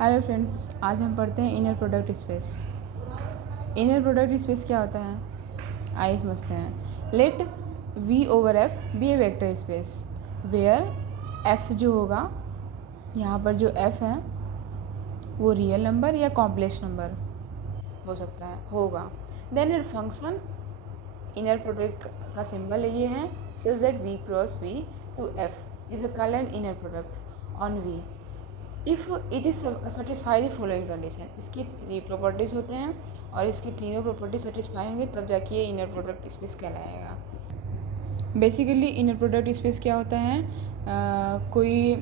Hello friends, आज हम पढ़ते हैं inner product space. Inner product space क्या होता है, आइए समझते हैं। Let V over F be a vector space where F जो होगा, यहाँ पर जो एफ है वो रियल नंबर या कॉम्प्लेक्स नंबर हो सकता है होगा। Then it function inner product का सिंबल ये है such that V cross V to F is a called an inner product on V if it is satisfy the following condition. इसकी 3 properties होते हैं और इसकी तीनों प्रॉपर्टी सेटिस्फाई होंगे तब जाके ये इनर प्रोडक्ट स्पेस कहलाएगा। बेसिकली इनर प्रोडक्ट स्पेस क्या होता है, कोई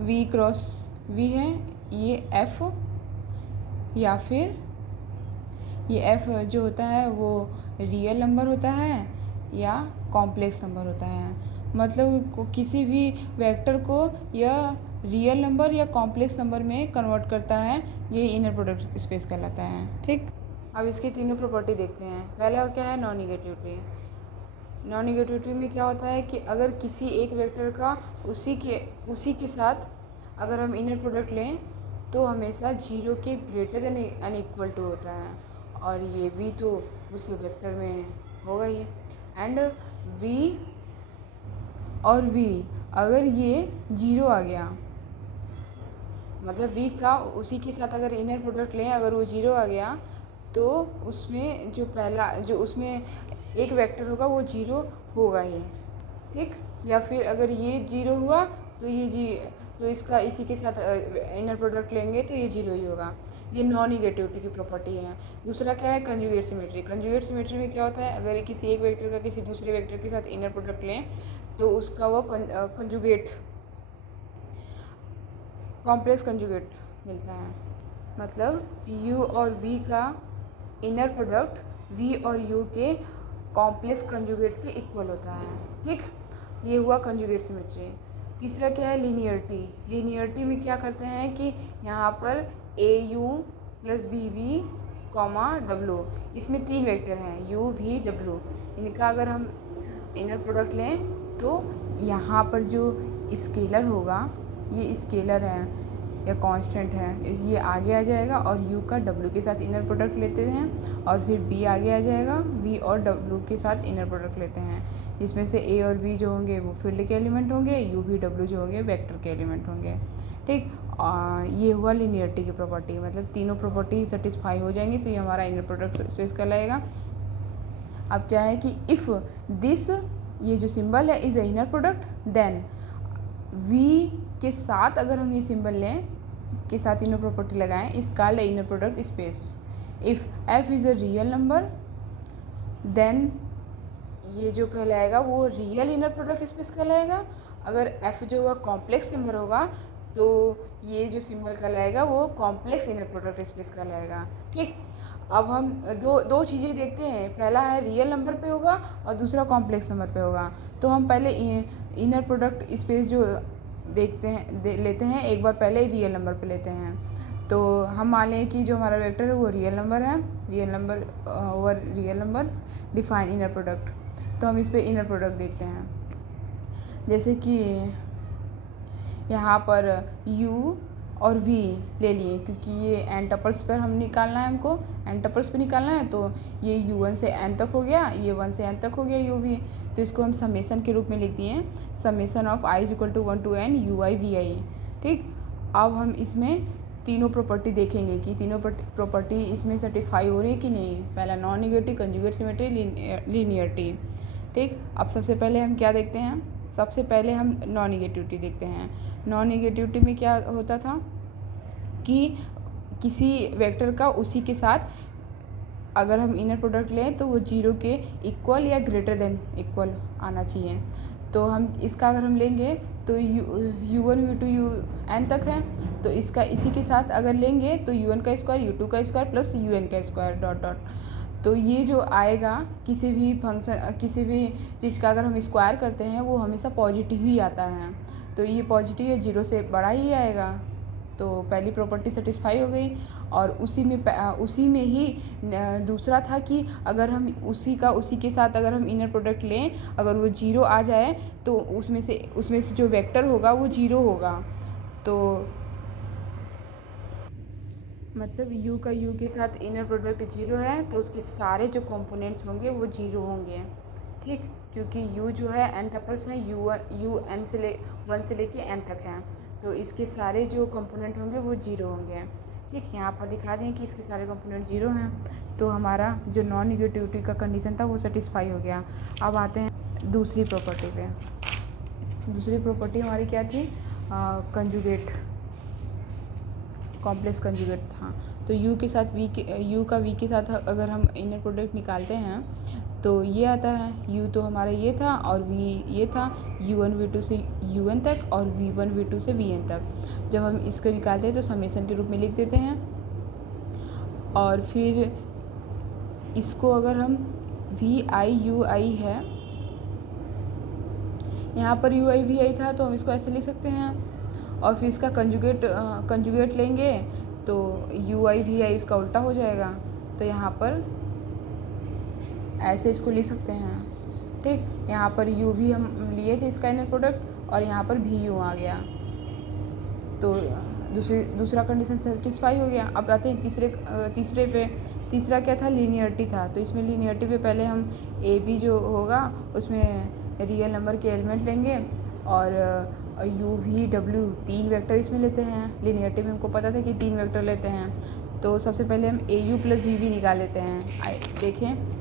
वी क्रॉस वी है, ये एफ या फिर ये एफ जो होता है वो रियल नंबर होता है या कॉम्प्लेक्स नंबर होता है। मतलब किसी भी वेक्टर को यह रियल नंबर या कॉम्प्लेक्स नंबर में कन्वर्ट करता है, ये इनर प्रोडक्ट स्पेस कहलाता है। ठीक, अब इसकी तीनों प्रॉपर्टी देखते हैं। पहला क्या है, नॉन निगेटिविटी। नॉन निगेटिविटी में क्या होता है कि अगर किसी एक वेक्टर का उसी के साथ अगर हम इनर प्रोडक्ट लें तो हमेशा 0 के ग्रेटर देन इक्वल टू होता है, और ये भी तो उस वेक्टर में होगा ही। एंड वी और वी अगर ये 0 आ गया, मतलब वी का उसी के साथ अगर इनर प्रोडक्ट लें, अगर वो 0 आ गया तो उसमें जो उसमें एक वेक्टर होगा वो 0 होगा ही। ठीक, या फिर अगर ये 0 हुआ तो इसका इसी के साथ इनर प्रोडक्ट लेंगे तो ये 0 ही होगा। ये नॉन निगेटिविटी की प्रॉपर्टी है। दूसरा क्या है, कंजुगेट सिमेट्री। कंजुगेट सिमेट्री में क्या होता है, अगर किसी एक वेक्टर का किसी दूसरे वेक्टर के साथ इनर प्रोडक्ट लें तो उसका वो कंजुगेट कॉम्प्लेक्स कंजुगेट मिलता है। मतलब u और v का इनर प्रोडक्ट v और u के कॉम्प्लेक्स कंजुगेट के इक्वल होता है। ठीक, ये हुआ कंजुगेट सिमेट्री। तीसरा क्या है, लीनियरिटी। लीनियरिटी में क्या करते हैं कि यहाँ पर a u plus b v comma डब्लू, इसमें 3 वेक्टर हैं u v w। इनका अगर हम इनर प्रोडक्ट लें तो यहाँ पर जो स्केलर होगा, ये स्केलर है या कांस्टेंट है, ये आगे आ जाएगा और u का w के साथ इनर प्रोडक्ट लेते हैं, और फिर b आगे आ जाएगा, v और w के साथ इनर प्रोडक्ट लेते हैं। इसमें से a और b जो होंगे वो फील्ड के एलिमेंट होंगे, u v w जो होंगे वेक्टर के एलिमेंट होंगे। ठीक, ये हुआ लिनियरिटी की प्रॉपर्टी। मतलब तीनों प्रॉपर्टी सेटिस्फाई हो जाएंगी तो ये हमारा इनर प्रोडक्ट स्पेस कहलाएगा। अब क्या है कि इफ़ दिस, ये जो सिंबल है, is a inner product, then v के साथ अगर हम ये सिंबल लें के साथ इनर प्रॉपर्टी लगाएं, इस called inner product space. If f is a real number then ये जो कहलाएगा वो रियल इनर प्रोडक्ट स्पेस कहलाएगा। अगर f जो होगा कॉम्प्लेक्स नंबर होगा तो ये जो सिंबल कहलाएगा वो कॉम्प्लेक्स इनर प्रोडक्ट स्पेस कहलाएगा। ठीक, अब हम दो चीज़ें देखते हैं। पहला है रियल नंबर पे होगा और दूसरा कॉम्प्लेक्स नंबर पे होगा। तो हम पहले इनर प्रोडक्ट स्पेस जो लेते हैं एक बार पहले रियल नंबर पे लेते हैं। तो हम मान लें कि जो हमारा वेक्टर है वो रियल नंबर है, real number define inner product. तो हम इस पे इनर प्रोडक्ट देखते हैं। जैसे कि यहाँ पर u और v ले लिए, क्योंकि ये एन टपल्स पर हम निकालना है, हमको एन टपल्स पर निकालना है। तो ये u1 से n तक हो गया, ये 1 से n तक हो गया uv। तो इसको हम समेसन के रूप में लिख दिए, summation of i is equal to 1 to n ui vi। ठीक, अब हम इसमें तीनों प्रॉपर्टी देखेंगे कि तीनों प्रॉपर्टी इसमें सेटिस्फाई हो रही है कि नहीं। पहला non negative, conjugate symmetry, linearity. ठीक, अब सबसे पहले हम क्या देखते हैं, सबसे पहले हम नॉन निगेटिविटी देखते हैं। नॉन निगेटिविटी में क्या होता था कि किसी वेक्टर का उसी के साथ अगर हम इनर प्रोडक्ट लें तो वो 0 के इक्वल या ग्रेटर देन इक्वल आना चाहिए। तो हम इसका अगर हम लेंगे तो u1 u2 un तक है, तो इसका इसी के साथ अगर लेंगे तो u1 का स्क्वायर u2 का स्क्वायर प्लस un का स्क्वायर डॉट डॉट। तो ये जो आएगा किसी भी फंक्शन, किसी भी चीज़ का अगर हम स्क्वायर करते हैं वो हमेशा पॉजिटिव ही आता है। तो ये पॉजिटिव या 0 से बड़ा ही आएगा। तो पहली प्रॉपर्टी सेटिस्फाई हो गई। और उसी में ही दूसरा था कि अगर हम उसी के साथ अगर हम इनर प्रोडक्ट लें, अगर वो 0 आ जाए तो उसमें से जो वेक्टर होगा वो 0 होगा। तो मतलब यू का यू के साथ इनर प्रोडक्ट जीरो है तो उसके सारे जो कंपोनेंट्स होंगे वो जीरो होंगे, ठीक। क्योंकि यू जो है एन टपल्स हैं, यू एन से 1 से लेके एन तक हैं, तो इसके सारे जो कंपोनेंट होंगे वो जीरो होंगे, ठीक। यहाँ पर दिखा दें कि इसके सारे कंपोनेंट जीरो हैं, तो हमारा जो नॉन निगेटिविटी का कंडीशन था वो सेटिस्फाई हो गया। अब आते हैं दूसरी प्रॉपर्टी पे। दूसरी प्रॉपर्टी हमारी क्या थी? कंजुगेट, कॉम्प्लेक्स कंजुगेट था। तो यू के साथ यू का वी के साथ अगर हम इनर प्रोडक्ट निकालते हैं तो ये आता है, यू तो हमारा ये था और वी ये था, u1 v2 से un तक और v1 v2 से vn तक। जब हम इसको निकालते हैं तो समेसन के रूप में लिख देते हैं, और फिर इसको अगर हम vi ui है, यहाँ पर ui vi था तो हम इसको ऐसे लिख सकते हैं, और फिर इसका कंजुगेट लेंगे तो ui vi इसका उल्टा हो जाएगा, तो यहाँ पर ऐसे इसको लिख सकते हैं, ठीक। यहाँ पर यू भी हम लिए थे इसका इनर प्रोडक्ट और यहाँ पर भी यू आ गया, तो दूसरा कंडीशन सेटिस्फाई हो गया। अब आते हैं तीसरे पे। तीसरा क्या था? लीनियरिटी था। तो इसमें लीनियरिटी पे पहले हम ए बी जो होगा उसमें रियल नंबर के एलिमेंट लेंगे, और यू वी डब्ल्यू 3 वेक्टर इसमें लेते हैं। लीनियरिटी में हमको पता था कि 3 वेक्टर लेते हैं, तो सबसे पहले हम ए यू प्लस वी भी निकाल लेते हैं। देखें,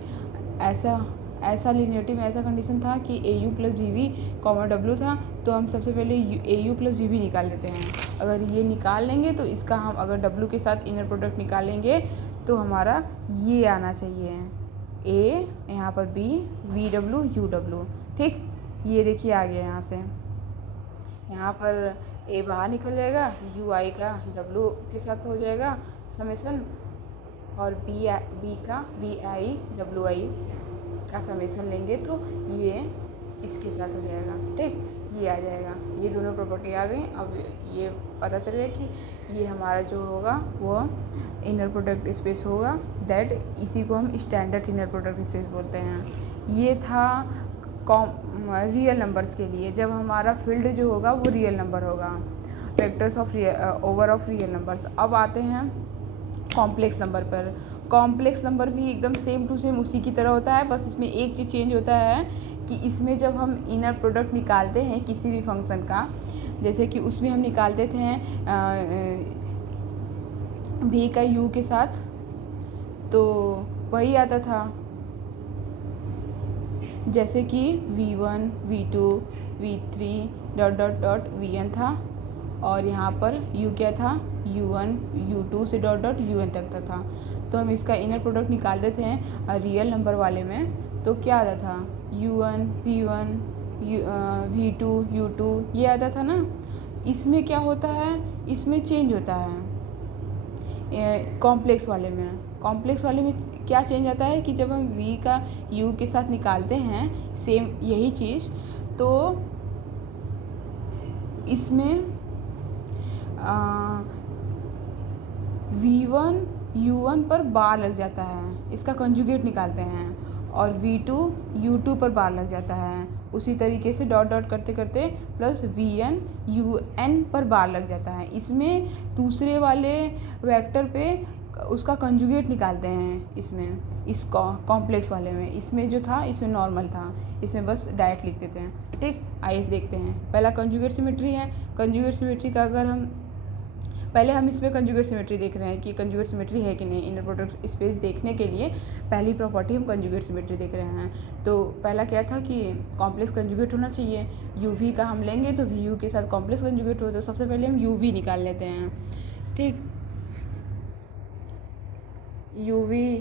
ऐसा लीनियरिटी में ऐसा कंडीशन था कि a u plus we we comma डब्ल्यू था, तो हम सबसे पहले a u plus we v निकाल लेते हैं। अगर ये निकाल लेंगे तो इसका हम अगर डब्ल्यू के साथ इनर प्रोडक्ट निकालेंगे तो हमारा ये आना चाहिए, ए यहाँ पर B V W U W, ठीक। ये देखिए आ गया यहाँ से, यहाँ पर ए बाहर निकल जाएगा, यू आई का डब्ल्यू के साथ हो जाएगा समेसन, और बी का वी आई डब्ल्यू आई का समेसन लेंगे तो ये इसके साथ हो जाएगा, ठीक। ये आ जाएगा, ये दोनों प्रॉपर्टी आ गई। अब ये पता चल गया कि ये हमारा जो होगा वो इनर प्रोडक्ट स्पेस होगा, दैट इसी को हम स्टैंडर्ड इनर प्रोडक्ट स्पेस बोलते हैं। ये था रियल नंबर्स के लिए, जब हमारा फील्ड जो होगा वो रियल नंबर होगा, vectors of over of real numbers. अब आते हैं कॉम्प्लेक्स नंबर पर। कॉम्प्लेक्स नंबर भी एकदम सेम टू सेम उसी की तरह होता है, बस इसमें एक चीज़ चेंज होता है कि इसमें जब हम इनर प्रोडक्ट निकालते हैं किसी भी फंक्शन का, जैसे कि उसमें हम निकालते थे भी का यू के साथ, तो वही आता था जैसे कि v1 v2 v3 dot dot dot vn था, और यहाँ पर u क्या था? u1 u2 से डॉट डॉट un तक था। तो हम इसका इनर प्रोडक्ट निकालते थे रियल नंबर वाले में, तो क्या आता था? u1 v1 v2 u2 ये आता था ना। इसमें क्या होता है? इसमें चेंज होता है कॉम्प्लेक्स वाले में। कॉम्प्लेक्स वाले में क्या चेंज आता है कि जब हम v का u के साथ निकालते हैं सेम यही चीज़, तो इसमें v1 u1 पर बार लग जाता है, इसका कंजुगेट निकालते हैं, और v2 u2 पर बार लग जाता है। उसी तरीके से डॉट डॉट करते करते प्लस vn un पर बार लग जाता है। इसमें दूसरे वाले वेक्टर पे उसका कंजुगेट निकालते हैं, इसमें इस कॉम्प्लेक्स वाले में। इसमें जो था इसमें नॉर्मल था, इसमें बस डायरेक्ट लिख देते हैं, ठीक। आइए देखते हैं। पहला कंजुगेट सिमेट्री है। कंजुगेट सिमेट्री का अगर हम पहले हम इसमें कंजुगेट सिमेट्री देख रहे हैं कि कंजुगेट सिमेट्री है कि नहीं। इनर प्रोडक्ट स्पेस देखने के लिए पहली प्रॉपर्टी हम कंजुगेट सिमेट्री देख रहे हैं। तो पहला क्या था कि कॉम्प्लेक्स कंजुगेट होना चाहिए। यू वी का हम लेंगे तो वी यू के साथ कॉम्प्लेक्स कंजुगेट हो, तो सबसे पहले हम यू वी निकाल लेते हैं, ठीक। यू वी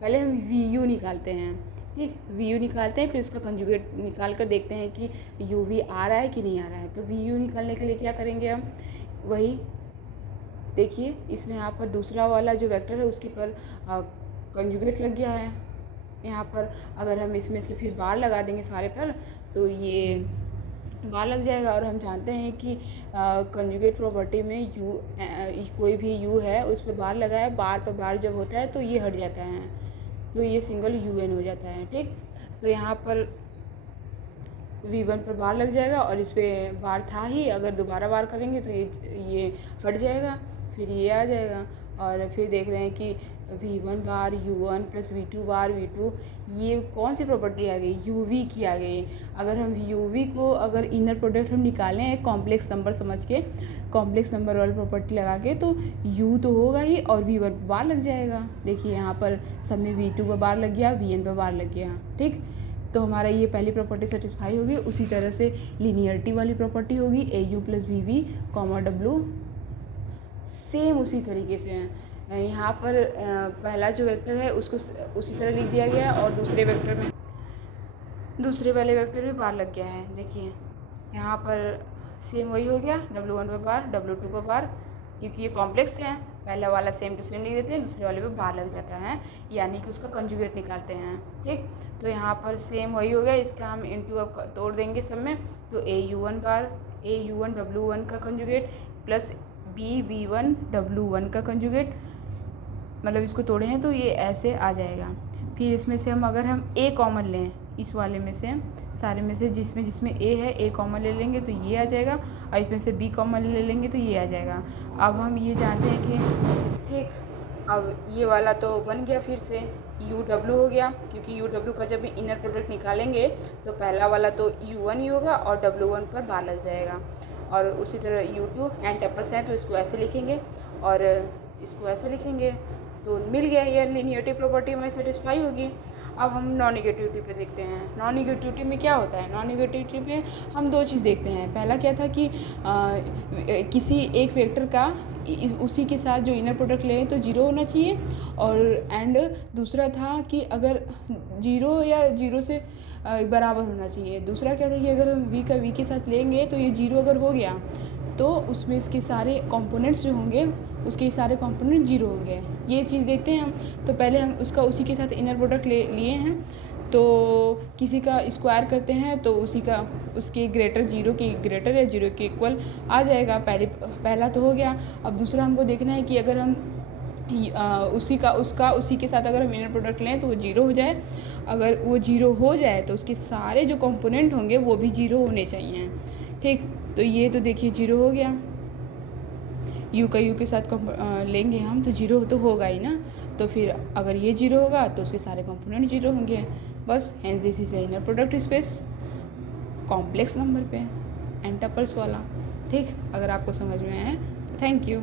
पहले हम वी यू निकालते हैं, ठीक। वी यू निकालते हैं, फिर उसका कंजुगेट निकाल कर देखते हैं कि यू वी आ रहा है कि नहीं आ रहा है। तो वी यू निकालने के लिए क्या करेंगे हम? वही देखिए, इसमें यहाँ पर दूसरा वाला जो वेक्टर है उसके पर कंजुगेट लग गया है। यहाँ पर अगर हम इसमें से फिर बार लगा देंगे सारे पर, तो ये बार लग जाएगा। और हम जानते हैं कि कंजुगेट प्रॉपर्टी में यू कोई भी यू है उस पर बार लगा है, बार पर बार जब होता है तो ये हट जाता है, तो ये सिंगल यू एन हो जाता है, ठीक। तो यहाँ पर v1 पर बार लग जाएगा, और इस पर बार था ही, अगर दोबारा बार करेंगे तो ये हट जाएगा। फिर ये आ जाएगा। और फिर देख रहे हैं कि v1 बार u1 प्लस v2 बार v2, ये कौन सी प्रॉपर्टी आ गई, uv की आ गई। अगर हम uv को अगर इनर प्रोडक्ट हम निकालें एक कॉम्प्लेक्स नंबर समझ के, कॉम्प्लेक्स नंबर वाली प्रॉपर्टी लगा के, तो u तो होगा ही और v1 पर बार लग जाएगा। देखिए यहाँ पर सब में v2 पर बार लग गया, vn पर बार लग गया। ठीक, तो हमारा ये पहली प्रॉपर्टी सेटिस्फाई होगी। उसी तरह से लीनियरिटी वाली प्रॉपर्टी होगी au plus we we comma w, same उसी तरीके से है। यहाँ पर पहला जो वेक्टर है उसको उसी तरह लिख दिया गया है और दूसरे वेक्टर में, दूसरे वाले वेक्टर में बार लग गया है। देखिए यहाँ पर सेम वही हो गया, w1 पर बार, w2 पर बार, क्योंकि ये कॉम्प्लेक्स हैं। पहला वाला सेम टू सेम लिख देते हैं, दूसरे वाले पे बार लग जाता है, यानी कि उसका कंजुगेट निकालते हैं। ठीक, तो यहाँ पर सेम वही हो गया। इसका हम इनटू अब तोड़ देंगे सब में, तो au1 बार au1 w1 का कंजुगेट प्लस bv1 w1 का कंजुगेट, मतलब इसको तोड़े हैं तो ये ऐसे आ जाएगा। फिर इसमें से हम अगर हम a कॉमन लें, इस वाले में से सारे में से जिसमें जिसमें a है a कॉमन ले लेंगे तो ये आ जाएगा, और इसमें से b कॉमन ले लेंगे तो ये आ जाएगा। अब हम ये जानते हैं कि ठीक, अब ये वाला तो बन गया, फिर से u w हो गया, क्योंकि u w का जब इनर प्रोडक्ट निकालेंगे तो पहला वाला तो u1 ही होगा और w1 पर बार लग जाएगा। और उसी तरह u2 एंटपर्स हैं तो इसको ऐसे लिखेंगे और इसको ऐसे लिखेंगे, तो मिल गया। ये लीनियरिटी प्रॉपर्टी हमारी सेटिस्फाई होगी। अब हम नॉन नेगेटिविटी पे देखते हैं। नॉन नेगेटिविटी में क्या होता है, नॉन नेगेटिविटी में हम दो चीज़ देखते हैं। पहला क्या था कि किसी एक वेक्टर का उसी के साथ जो इनर प्रोडक्ट लें तो जीरो होना चाहिए, और एंड दूसरा था कि अगर जीरो या जीरो से बराबर होना चाहिए। दूसरा क्या था कि अगर हम वी का वी के साथ लेंगे तो ये जीरो अगर हो गया तो उसमें इसके सारे कंपोनेंट्स जो होंगे उसके सारे कंपोनेंट जीरो होंगे। ये चीज़ देखते हैं हम। तो पहले हम उसका उसी के साथ इनर प्रोडक्ट लिए हैं, तो किसी का स्क्वायर करते हैं तो उसी का उसके ग्रेटर जीरो के ग्रेटर या जीरो के इक्वल आ जाएगा। पहला तो हो गया। अब दूसरा हमको देखना है कि अगर हम उसी के साथ अगर हम इनर प्रोडक्ट लें तो वो जीरो हो जाए। अगर वो जीरो हो जाए तो उसके सारे जो कंपोनेंट होंगे वो भी जीरो होने चाहिए। ठीक, तो ये तो देखिए जीरो हो गया। u का u के साथ लेंगे हम तो जीरो तो होगा ही ना, तो फिर अगर ये जीरो होगा तो उसके सारे कंपोनेंट जीरो होंगे। बस, hence this is inner product space complex number पे एंटपल्स वाला। ठीक, अगर आपको समझ में आए तो थैंक यू।